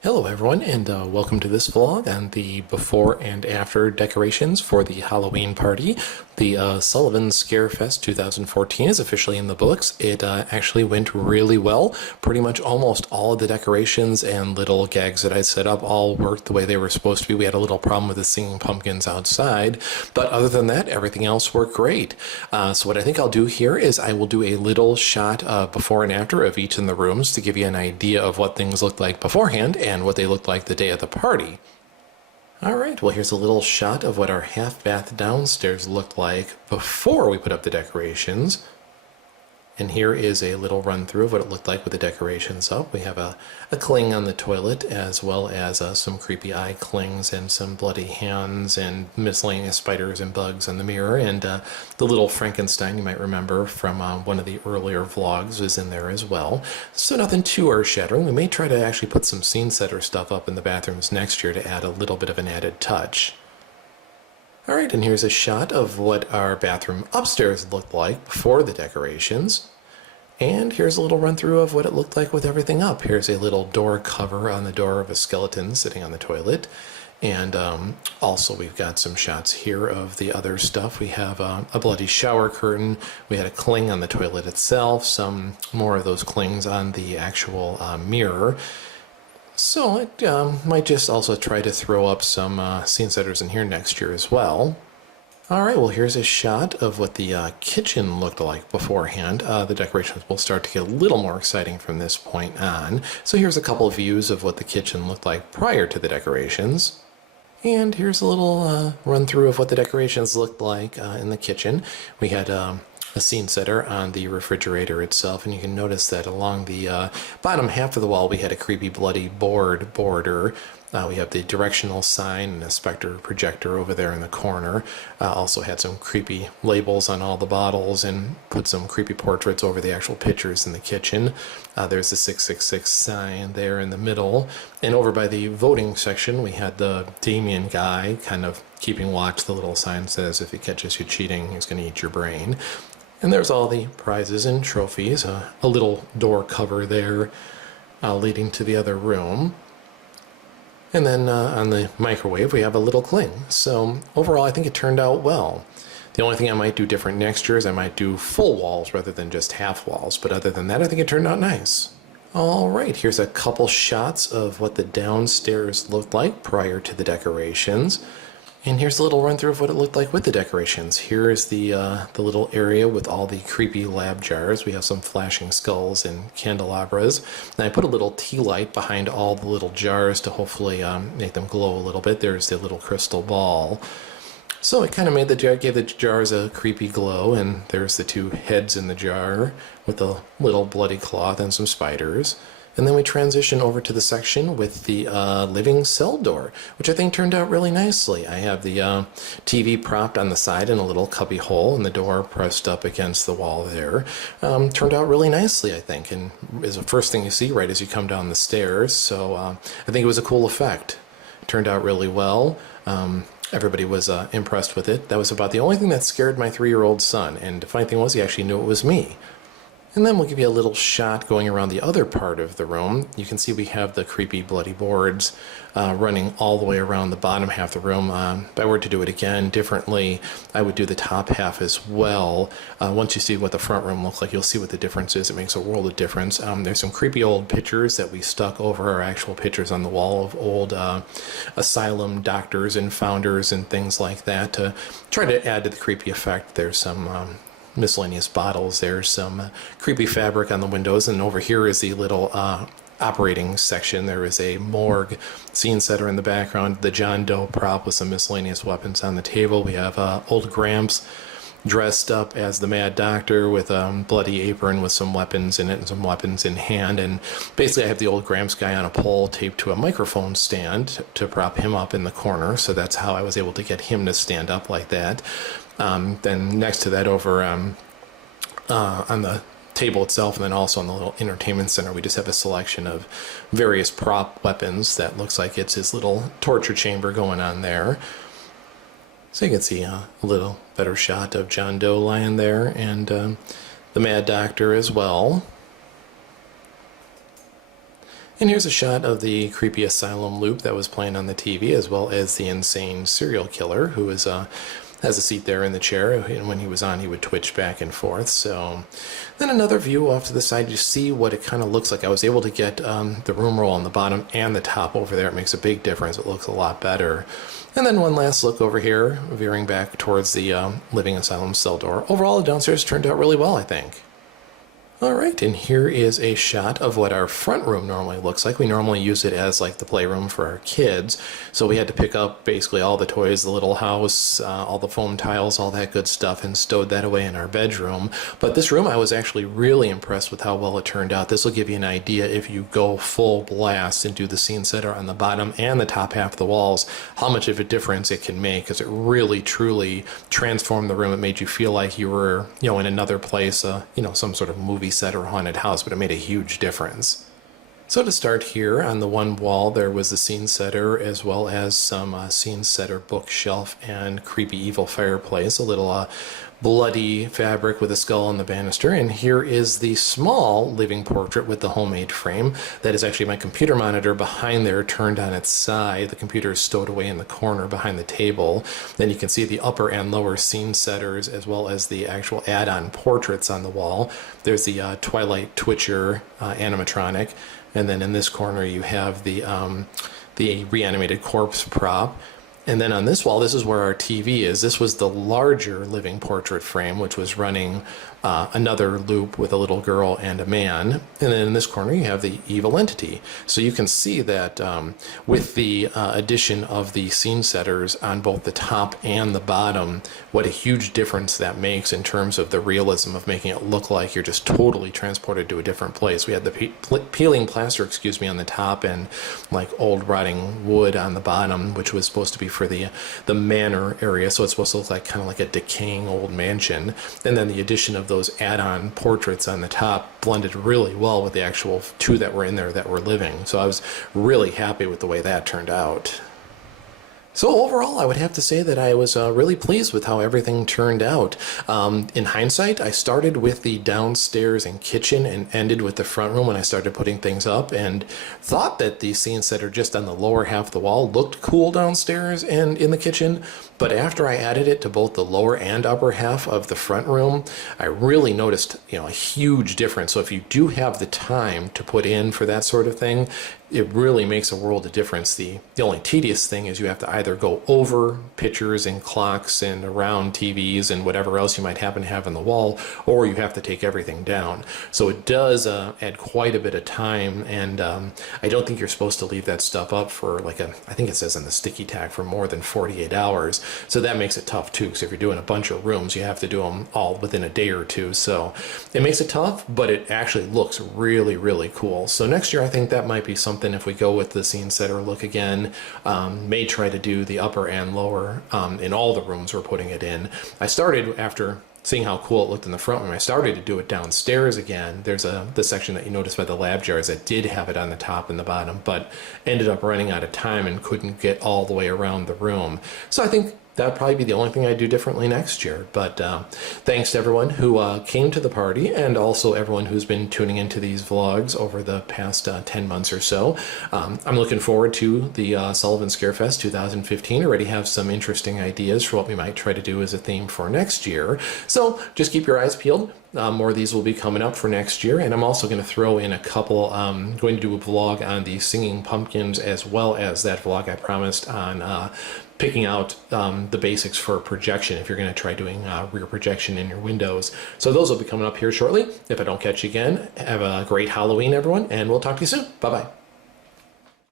Hello everyone, and welcome to this vlog on the before and after decorations for the Halloween party. The Sullivan Scarefest 2014 is officially in the books. It actually went really well. Pretty much almost all of the decorations and little gags that I set up all worked the way they were supposed to be. We had a little problem with the singing pumpkins outside, but other than that, everything else worked great. So what I think I'll do here is I will do a little shot before and after of each in the rooms to give you an idea of what things looked like beforehand and what they looked like the day of the party. Alright, well here's a little shot of what our half bath downstairs looked like before we put up the decorations. And here is a little run through of what it looked like with the decorations up. We have a cling on the toilet, as well as some creepy eye clings and some bloody hands and miscellaneous spiders and bugs on the mirror. And the little Frankenstein you might remember from one of the earlier vlogs is in there as well. So nothing too earth-shattering. We may try to actually put some scene setter stuff up in the bathrooms next year to add a little bit of an added touch. Alright, and here's a shot of what our bathroom upstairs looked like before the decorations. And here's a little run through of what it looked like with everything up. Here's a little door cover on the door of a skeleton sitting on the toilet. And also we've got some shots here of the other stuff. We have a bloody shower curtain. We had a cling on the toilet itself. Some more of those clings on the actual mirror. So I might just also try to throw up some scene setters in here next year as well. Alright, well here's a shot of what the kitchen looked like beforehand. The decorations will start to get a little more exciting from this point on. So here's a couple of views of what the kitchen looked like prior to the decorations. And here's a little run through of what the decorations looked like in the kitchen. We had a scene setter on the refrigerator itself, and you can notice that along the bottom half of the wall we had a creepy bloody border. We have the directional sign and a specter projector over there in the corner. Also had some creepy labels on all the bottles and put some creepy portraits over the actual pictures in the kitchen. There's the 666 sign there in the middle. And over by the voting section we had the Damien guy kind of keeping watch. The little sign says if he catches you cheating he's going to eat your brain. And there's all the prizes and trophies. A little door cover there leading to the other room. And then on the microwave we have a little cling. So overall I think it turned out well. The only thing I might do different next year is I might do full walls rather than just half walls. But other than that I think it turned out nice. Alright, here's a couple shots of what the downstairs looked like prior to the decorations. And here's a little run through of what it looked like with the decorations. Here is the little area with all the creepy lab jars. We have some flashing skulls and candelabras. And I put a little tea light behind all the little jars to hopefully make them glow a little bit. There's the little crystal ball. So it kind of gave the jars a creepy glow, and there's the two heads in the jar with a little bloody cloth and some spiders. And then we transition over to the section with the living cell door, which I think turned out really nicely. I have the TV propped on the side in a little cubby hole and the door pressed up against the wall there. Turned out really nicely, I think, and is the first thing you see right as you come down the stairs. So I think it was a cool effect. It turned out really well. Everybody was impressed with it. That was about the only thing that scared my 3-year-old son, and the funny thing was he actually knew it was me. And then we'll give you a little shot going around the other part of the room. You can see we have the creepy bloody boards running all the way around the bottom half of the room. If I were to do it again differently, I would do the top half as well. Once you see what the front room looks like, you'll see what the difference is. It makes a world of difference. There's some creepy old pictures that we stuck over our actual pictures on the wall of old asylum doctors and founders and things like that to try to add to the creepy effect. There's some miscellaneous bottles. There's some creepy fabric on the windows, and over here is the little operating section. There is a morgue scene setter in the background, the John Doe prop with some miscellaneous weapons on the table. We have old Gramps dressed up as the Mad Doctor with a bloody apron with some weapons in it and some weapons in hand. And basically I have the old Gramps guy on a pole taped to a microphone stand to prop him up in the corner. So that's how I was able to get him to stand up like that. Then next to that over on the table itself, and then also on the little entertainment center, we just have a selection of various prop weapons that looks like it's his little torture chamber going on there. So you can see a little better shot of John Doe lying there, and the Mad Doctor as well. And here's a shot of the creepy asylum loop that was playing on the TV, as well as the insane serial killer who is has a seat there in the chair, and when he was on, he would twitch back and forth. So then another view off to the side, you see what it kind of looks like. I was able to get the room roll on the bottom and the top over there. It makes a big difference. It looks a lot better. And then one last look over here, veering back towards the living asylum cell door. Overall, the downstairs turned out really well, I think. Alright, and here is a shot of what our front room normally looks like. We normally use it as like the playroom for our kids, so we had to pick up basically all the toys, the little house, all the foam tiles, all that good stuff, and stowed that away in our bedroom. But this room, I was actually really impressed with how well it turned out. This will give you an idea if you go full blast and do the scene setter on the bottom and the top half of the walls, how much of a difference it can make, because it really truly transformed the room. It made you feel like you were, in another place, some sort of movie set or haunted house, but it made a huge difference. So to start here, on the one wall there was the scene setter, as well as some scene setter bookshelf and creepy evil fireplace, a little bloody fabric with a skull on the banister, and here is the small living portrait with the homemade frame. That is actually my computer monitor behind there, turned on its side. The computer is stowed away in the corner behind the table. Then you can see the upper and lower scene setters, as well as the actual add-on portraits on the wall. There's the Twilight Twitcher animatronic, and then in this corner you have the reanimated corpse prop. And then on this wall, this is where our TV is. This was the larger living portrait frame, which was running another loop with a little girl and a man. And then in this corner, you have the evil entity. So you can see that with the addition of the scene setters on both the top and the bottom, what a huge difference that makes in terms of the realism of making it look like you're just totally transported to a different place. We had the peeling plaster, on the top, and like old rotting wood on the bottom, which was supposed to be for the manor area. So it's supposed to look like kind of like a decaying old mansion. And then the addition of those add-on portraits on the top blended really well with the actual two that were in there that were living. So I was really happy with the way that turned out. So overall, I would have to say that I was really pleased with how everything turned out. In hindsight, I started with the downstairs and kitchen and ended with the front room when I started putting things up, and thought that the scenes that are just on the lower half of the wall looked cool downstairs and in the kitchen. But after I added it to both the lower and upper half of the front room, I really noticed, a huge difference. So if you do have the time to put in for that sort of thing, it really makes a world of difference. The only tedious thing is you have to either go over pictures and clocks and around TVs and whatever else you might happen to have on the wall, or you have to take everything down. So it does add quite a bit of time, and I don't think you're supposed to leave that stuff up for I think it says on the sticky tag, for more than 48 hours. So that makes it tough too, because if you're doing a bunch of rooms, you have to do them all within a day or two. So it makes it tough, but it actually looks really, really cool. So next year, I think that might be something, if we go with the scene setter look again, may try to do the upper and lower in all the rooms we're putting it in. I started, after seeing how cool it looked in the front room, I started to do it downstairs again. There's the section that you noticed by the lab jars that did have it on the top and the bottom, but ended up running out of time and couldn't get all the way around the room. So I think that'd probably be the only thing I'd do differently next year. But thanks to everyone who came to the party, and also everyone who's been tuning into these vlogs over the past 10 months or so. I'm looking forward to the Sullivan Scarefest 2015. Already have some interesting ideas for what we might try to do as a theme for next year. So just keep your eyes peeled. More of these will be coming up for next year, and I'm also going to throw in a couple, going to do a vlog on the singing pumpkins, as well as that vlog I promised on picking out the basics for projection if you're going to try doing rear projection in your windows. So those will be coming up here shortly. If I don't catch you again, have a great Halloween, everyone, and we'll talk to you soon. Bye-bye.